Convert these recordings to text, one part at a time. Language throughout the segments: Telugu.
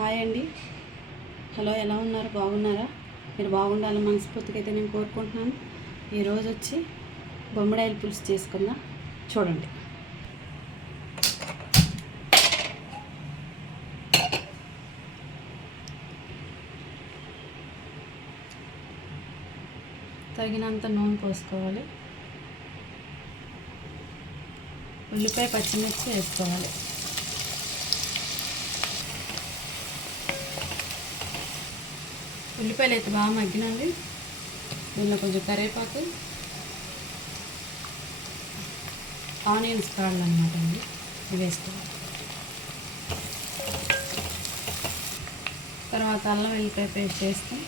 హాయ్ అండి. హలో ఎలా ఉన్నారు? బాగున్నారా? మీరు బాగుండాలని మనస్ఫూర్తిగా అయితే నేను కోరుకుంటున్నాను. ఈరోజు వచ్చి బొమ్మడాయిల పులుసు చేసుకుందాం. చూడండి. తగినంత నూనె పోసుకోవాలి. ఉల్లిపాయ పచ్చిమిర్చి వేసుకోవాలి. ఉల్లిపాయలు అయితే బాగా మగ్గినండి దీనిలో కొంచెం కరివేపాకు ఆనియన్స్ కాళ్ళు అనమాట అండి. ఇవి వేసుకోవాలి తర్వాత అల్లం వెల్లిపాయ పేస్ట్ వేస్తాం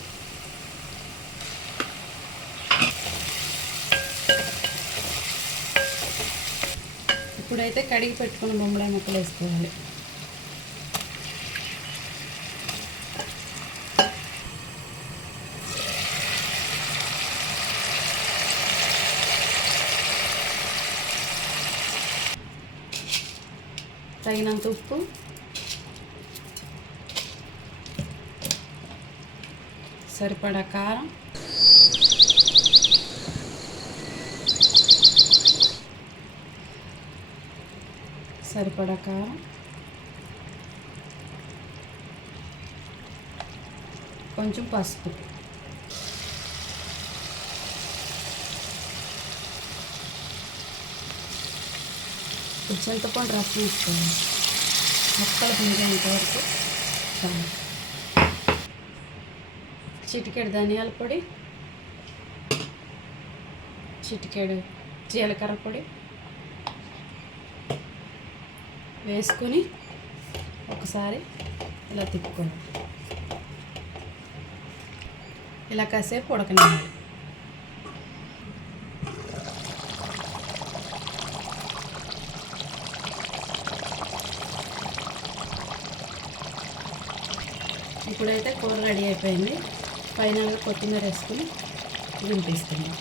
ఇప్పుడైతే కడిగి పెట్టుకున్న బొమ్మడాయి ముక్కలు వేసుకోవాలి. తగినంత ఉప్పు. సరిపడా కారం. సరిపడా కారం. కొంచెం పసుపు. ఇప్పుడు చింతపండు రసం వేసుకోవాలి. మొక్కలు పెరిగేంత వరకు చిటికెడు ధనియాల పొడి చిటికెడు జీలకర్ర పొడి వేసుకొని ఒకసారి ఇలా తిప్పుకోండి ఇలా కాసేపు ఉడకనివ్వాలి. ఇప్పుడైతే కూర రెడీ అయిపోయింది. పైన కొత్తిమీర వేసుకుని దింపేసుకుందాం.